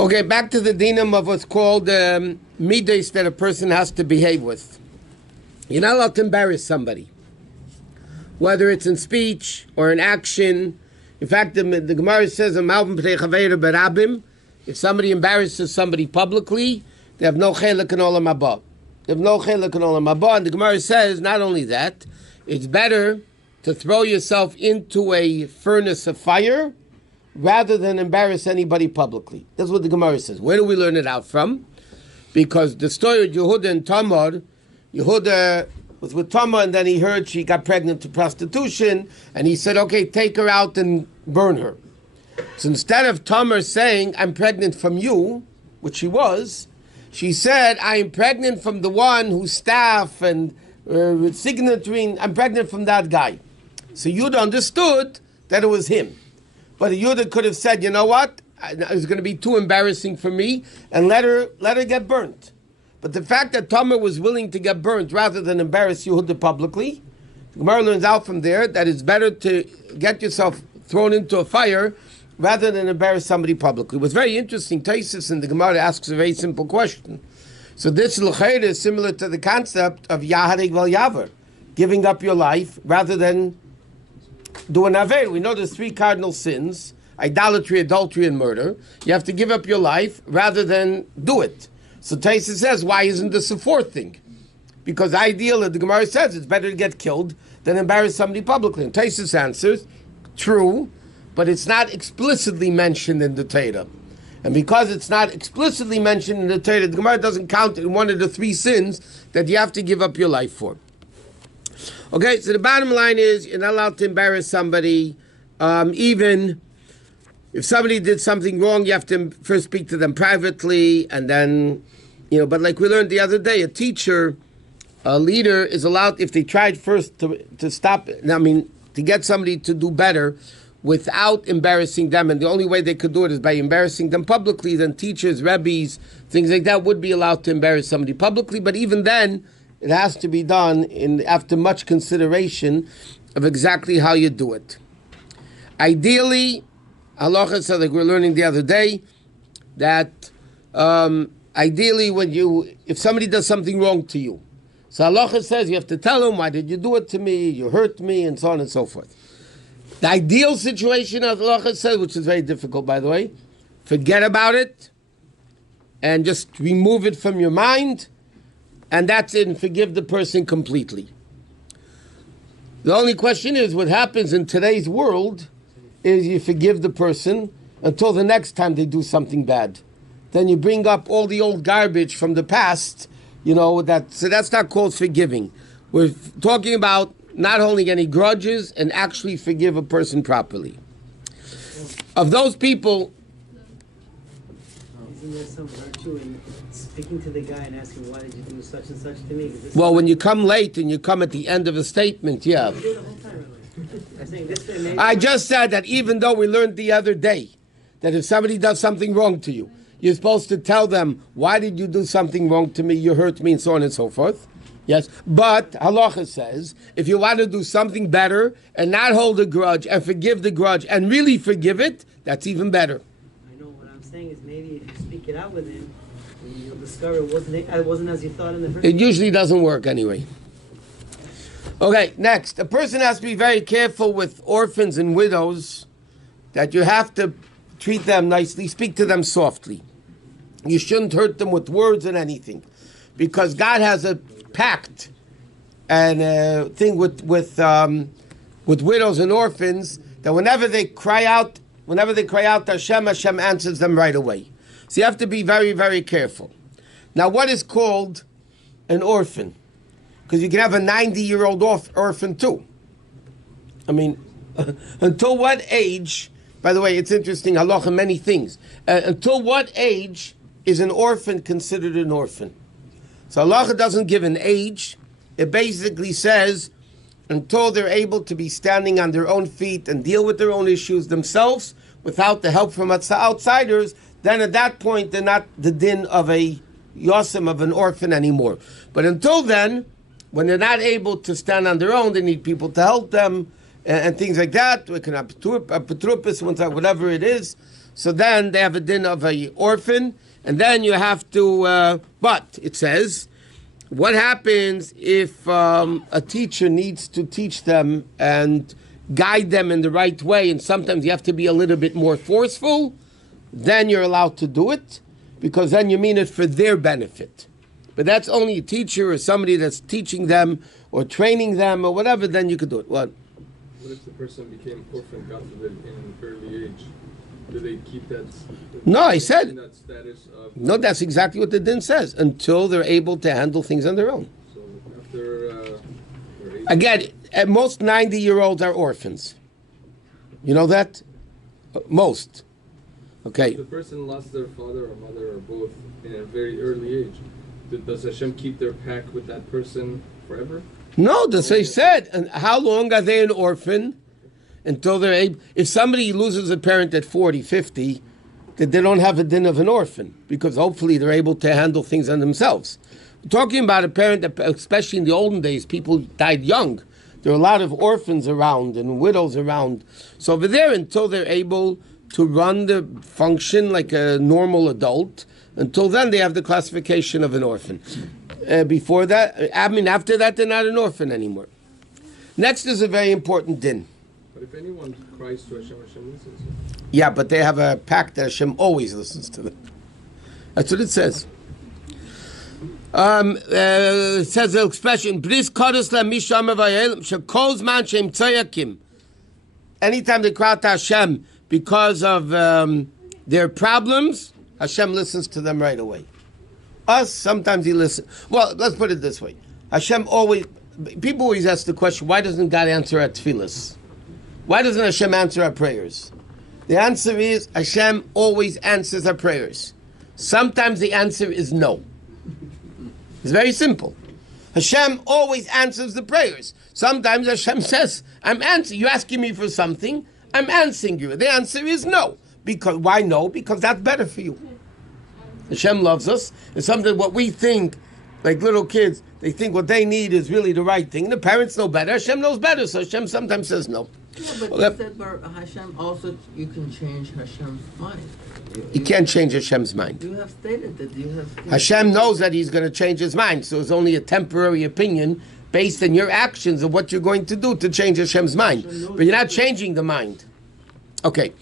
Okay, back to the dinam of what's called Middot that a person has to behave with. You're not allowed to embarrass somebody, whether it's in speech or in action. In fact, the Gemara says, if somebody embarrasses somebody publicly, they have no chelik in olam haba. They have no chelik in olam haba. And the Gemara says, not only that, it's better to throw yourself into a furnace of fire rather than embarrass anybody publicly. That's what the Gemara says. Where do we learn it out from? Because the story of Yehuda and Tamar, Yehuda was with Tamar, and then he heard she got pregnant to prostitution, and he said, okay, take her out and burn her. So instead of Tamar saying, I'm pregnant from you, which she was, she said, I'm pregnant from the one whose staff and signatory, I'm pregnant from that guy. So Yehuda understood that it was him. But Yehuda could have said, you know what, it's going to be too embarrassing for me, and let her get burnt. But the fact that Tamar was willing to get burnt rather than embarrass Yehuda publicly, the Gemara learns out from there that it's better to get yourself thrown into a fire rather than embarrass somebody publicly. It was very interesting. Taisus in the Gemara asks a very simple question. So this l'chayr is similar to the concept of yahareg vel yaver, giving up your life rather than do an aver. We know there's 3 cardinal sins: idolatry, adultery, and murder. You have to give up your life rather than do it. So Taisa says, why isn't this a 4th thing? Because ideally, the Gemara says it's better to get killed than embarrass somebody publicly. And Taisa answers, true, but it's not explicitly mentioned in the Torah. And because it's not explicitly mentioned in the Torah, the Gemara doesn't count it in one of the 3 sins that you have to give up your life for. Okay, so the bottom line is, you're not allowed to embarrass somebody, even if somebody did something wrong. You have to first speak to them privately, and then, but like we learned the other day, a leader is allowed, if they tried first to stop, to get somebody to do better without embarrassing them, and the only way they could do it is by embarrassing them publicly, then teachers, rabbis, things like that would be allowed to embarrass somebody publicly, but even then, it has to be done after much consideration of exactly how you do it. Ideally, Halachos, so like we were learning the other day, that ideally if somebody does something wrong to you, so Halachos says you have to tell them, why did you do it to me, you hurt me, and so on and so forth. The ideal situation, as Halachos says, which is very difficult by the way, forget about it and just remove it from your mind, and that's it, and forgive the person completely. The only question is, what happens in today's world is you forgive the person until the next time they do something bad. Then you bring up all the old garbage from the past, so that's not called forgiving. We're talking about not holding any grudges and actually forgive a person properly. Of those people... Isn't there some virtue in speaking to the guy and asking, why did you do such and such to me? Well, when you come late and you come at the end of a statement, yeah. I just said that even though we learned the other day that if somebody does something wrong to you, you're supposed to tell them, why did you do something wrong to me, you hurt me, and so on and so forth. Yes, but Halacha says, if you want to do something better and not hold a grudge and forgive the grudge and really forgive it, that's even better. I know, what I'm saying is maybe if you speak it out with him, you'll discover it wasn't as you thought in the first place. It usually doesn't work anyway. Okay, next. A person has to be very careful with orphans and widows, that you have to treat them nicely, speak to them softly. You shouldn't hurt them with words and anything, because God has a pact and a thing with widows and orphans that whenever they cry out to Hashem, Hashem answers them right away. So you have to be very, very careful. Now, what is called an orphan? Because you can have a 90-year-old orphan too. Until what age? By the way, it's interesting, halacha, many things. Until what age is an orphan considered an orphan? So halacha doesn't give an age. It basically says until they're able to be standing on their own feet and deal with their own issues themselves without the help from outsiders, then at that point they're not the din of a yosem, of an orphan anymore. But until then, when they're not able to stand on their own, they need people to help them and things like that. We can have patrupis, whatever it is. so then they have a din of a orphan, and then you have to, but it says, what happens if a teacher needs to teach them and guide them in the right way, and sometimes you have to be a little bit more forceful, then you're allowed to do it, because then you mean it for their benefit. But that's only a teacher or somebody that's teaching them or training them or whatever, then you could do it. What? What if the person became orphan, God forbid, in an early age? Do they keep that? No, I said. That status of, no, that's exactly what the din says. Until they're able to handle things on their own. So after again, at most 90-year-olds are orphans. You know that? Most. Okay. If the person lost their father or mother or both in a very early age, does Hashem keep their pact with that person forever? No, that's what he said. And how long are they an orphan? Until they're able. If somebody loses a parent at 40, 50, that they don't have a din of an orphan, because hopefully they're able to handle things on themselves. We're talking about a parent that, especially in the olden days, people died young. There are a lot of orphans around and widows around. So over there, until they're able to run the function like a normal adult, until then they have the classification of an orphan. Before that, I mean, after that, they're not an orphan anymore. Next is a very important din. But if anyone cries to Hashem, Hashem listens. Yeah, but they have a pact that Hashem always listens to them. That's what it says. It says the expression, Bris Kodesh la Misham Avayel, Shekolz Man Shem Tzayakim. Anytime they cry to Hashem because of their problems, Hashem listens to them right away. Us, sometimes he listens. Well, let's put it this way. Hashem always, people always ask the question, why doesn't God answer our tefillas? Why doesn't Hashem answer our prayers? The answer is, Hashem always answers our prayers. Sometimes the answer is no. It's very simple. Hashem always answers the prayers. Sometimes Hashem says, I'm answering. You're asking me for something, I'm answering you. The answer is no. Because why no? Because that's better for you. Hashem loves us. It's something what we think, like little kids, they think what they need is really the right thing. The parents know better. Hashem knows better, so Hashem sometimes says no. Yeah, but you said, Hashem also, you can change Hashem's mind. You can't change Hashem's mind. You have stated that you have... Hashem knows that He's going to change His mind, so it's only a temporary opinion based on your actions of what you're going to do to change Hashem's mind. But you're not changing the mind. Okay.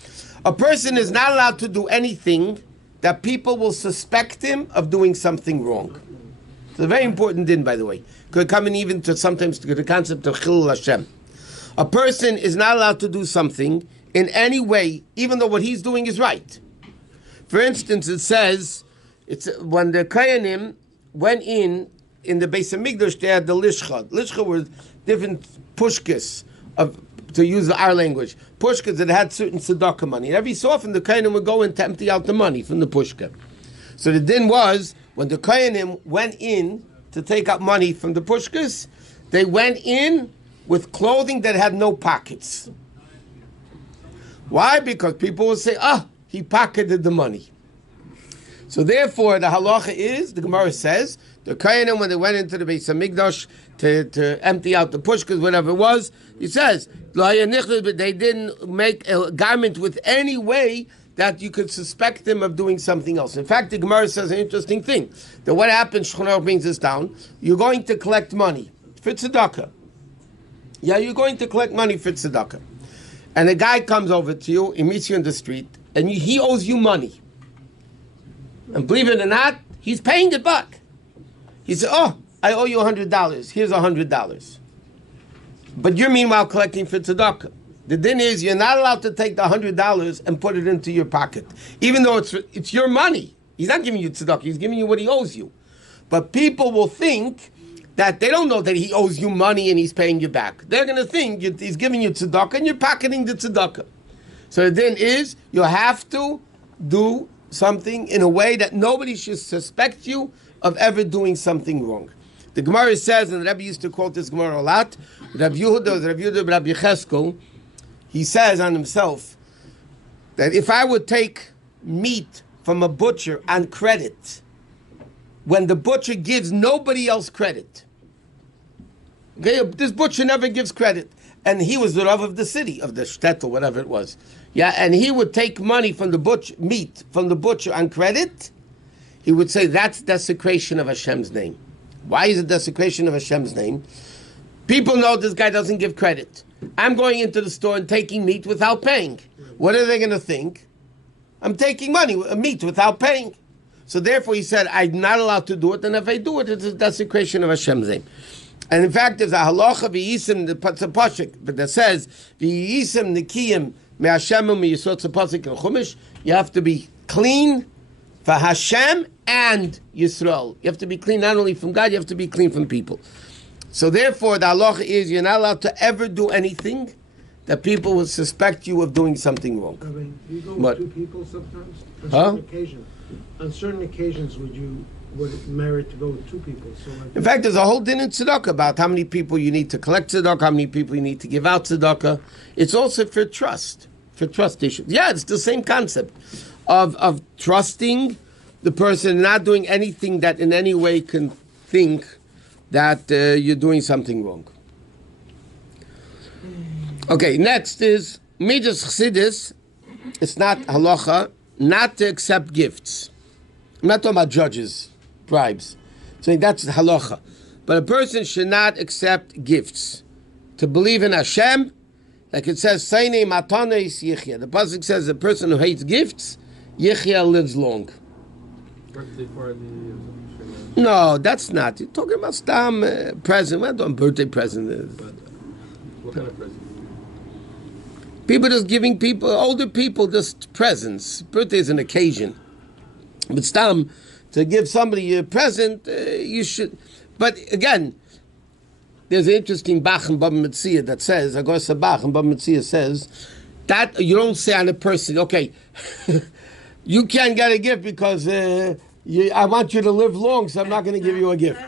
A person is not allowed to do anything that people will suspect him of doing something wrong. It's a very important din, by the way. Could come in even to sometimes to the concept of Chilul Hashem. A person is not allowed to do something in any way, even though what he's doing is right. For instance, it says, it's when the Kohanim went in the Beis Hamikdash, they had the Lishcha. Lishcha were different pushkas, to use our language, pushkas that had certain tzedakah money. And every so often the Kohanim would go in to empty out the money from the pushka. So the din was, when the Kohanim went in to take out money from the pushkas, they went in with clothing that had no pockets. Why? Because people will say, he pocketed the money. So therefore, the halacha is, the Gemara says, the Kohanim, when they went into the Beis Hamikdash to empty out the pushkas, whatever it was, it says, they didn't make a garment with any way that you could suspect them of doing something else. In fact, the Gemara says an interesting thing, that what happens, Shulchan Aruch brings this down, you're going to collect money for tzedakah. Yeah, you're going to collect money for tzedakah. And a guy comes over to you, he meets you in the street, and he owes you money. And believe it or not, he's paying it back. He said, I owe you $100. Here's $100. But you're meanwhile collecting for tzedakah. The din is you're not allowed to take the $100 and put it into your pocket. Even though it's your money. He's not giving you tzedakah, he's giving you what he owes you. But people will think that they don't know that he owes you money and he's paying you back. They're going to think he's giving you tzedakah and you're pocketing the tzedakah. So the din is you have to do something in a way that nobody should suspect you of ever doing something wrong. The Gemara says, and the Rebbe used to quote this Gemara a lot, Rabbi Yecheskel, he says on himself that if I would take meat from a butcher on credit, when the butcher gives nobody else credit, okay, this butcher never gives credit, and he was the Rav of the city, of the shtetl, whatever it was. Yeah, and he would take money from the butcher, meat from the butcher on credit. He would say that's desecration of Hashem's name. Why is it desecration of Hashem's name? People know this guy doesn't give credit. I'm going into the store and taking meat without paying. What are they going to think? I'm taking meat without paying. So therefore he said, I'm not allowed to do it, and if I do it, it's a desecration of Hashem's name. And in fact, there's a halacha v'yisim, it's a pasuk, but that says, v'yisim nikiyim me'Hashemu me'yisot pasuk in Chumash, you have to be clean for Hashem and Yisrael. You have to be clean not only from God, you have to be clean from people. So therefore, the halacha is you're not allowed to ever do anything that people will suspect you of doing something wrong. I mean, you go What? with two people sometimes? On Huh? certain occasions. On certain occasions would it merit to go with two people? So like In fact, there's a whole din in tzedakah about how many people you need to collect tzedakah, how many people you need to give out tzedakah. It's also for trust issues. Yeah, it's the same concept of trusting the person, not doing anything that in any way can think that you're doing something wrong. Okay, next is Midas Chassidus. It's not halacha not to accept gifts. I'm not talking about judges, bribes. So that's halacha. But a person should not accept gifts. To believe in Hashem, like it says, Seine matanes yichya. The pasuk says a person who hates gifts, yichya lives long. Birthday party. No, that's not. You're talking about stam present. We're not doing birthday present. What kind of present? People just giving older people just presents. Birthday is an occasion. But stam, to give somebody a present, you should. But again, there's an interesting Bach and Baba Metzia that says, Agosa Bach and Baba Metzia says, that you don't say on a person, okay, you can't get a gift because I want you to live long, so I'm not going to give you a gift.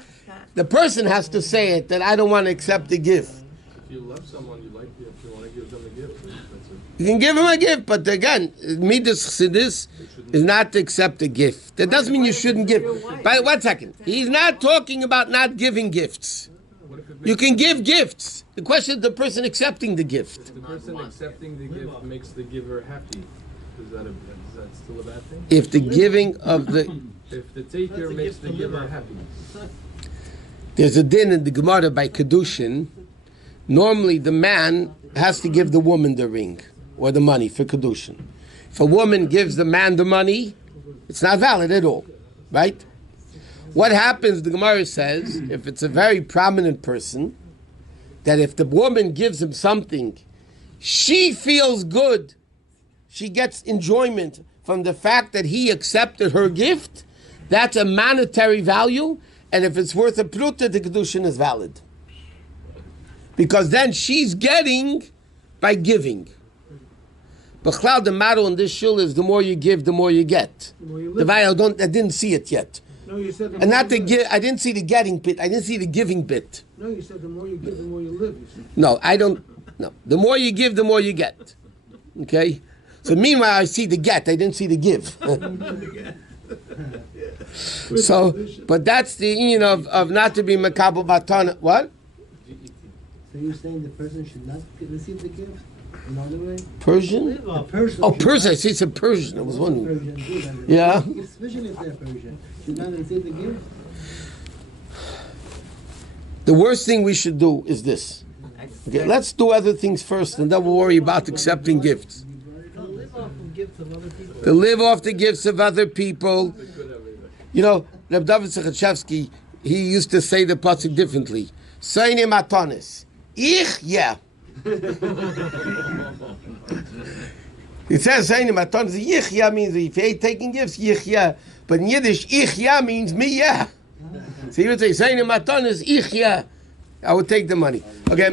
The person has to say it, that I don't want to accept the gift. If you love someone, you like the gift, you want to give them a gift. That's it. You can give him a gift, but again, Midas Chassidus is not to accept a gift. That doesn't mean you shouldn't give. But 1 second. He's not talking about not giving gifts. You can give gifts. The question is the person accepting the gift. If the person accepting the gift makes the giver happy, is that still a bad thing? If the giving of the... If the taker makes the giver happy. There's a din in the Gemara by Kedushin. Normally the man has to give the woman the ring or the money for Kedushin. If a woman gives the man the money, it's not valid at all, right? What happens, the Gemara says, if it's a very prominent person, that if the woman gives him something, she feels good, she gets enjoyment from the fact that he accepted her gift, that's a monetary value, and if it's worth a pruta, the Kedushin is valid. Because then she's getting by giving. But Cloud, the motto in this shul is the more you give, the more you get. I didn't see it yet. No, you said And not the give. I didn't see the getting bit. I didn't see the giving bit. No, you said the more you give, the more you live. You said. No, I don't. No, the more you give, the more you get. Okay. So meanwhile, I see the get. I didn't see the give. So, but that's the union of not to be makabel batana. What? So you're saying the person should not receive the gift? Another way? Persian? A person. Oh, should Persian. I not- see it's a Persian. I was wondering. Persian, good. Yeah. Especially if they're Persian. Should not receive the gift? The worst thing we should do is this. Okay, let's do other things first, and then we'll worry about accepting gifts. To live off of gifts of other people. To live off the gifts of other people. You know, Reb David Sechachevsky, he used to say the pasuk differently. Seine matanis. Ich, yeah. It says Seine matanis. Ich, yeah means if you ain't taking gifts, ich, yeah. But in Yiddish, ich, yeah means me, yeah. So he would say, Seine matanis, ich, yeah. I would take the money. Okay.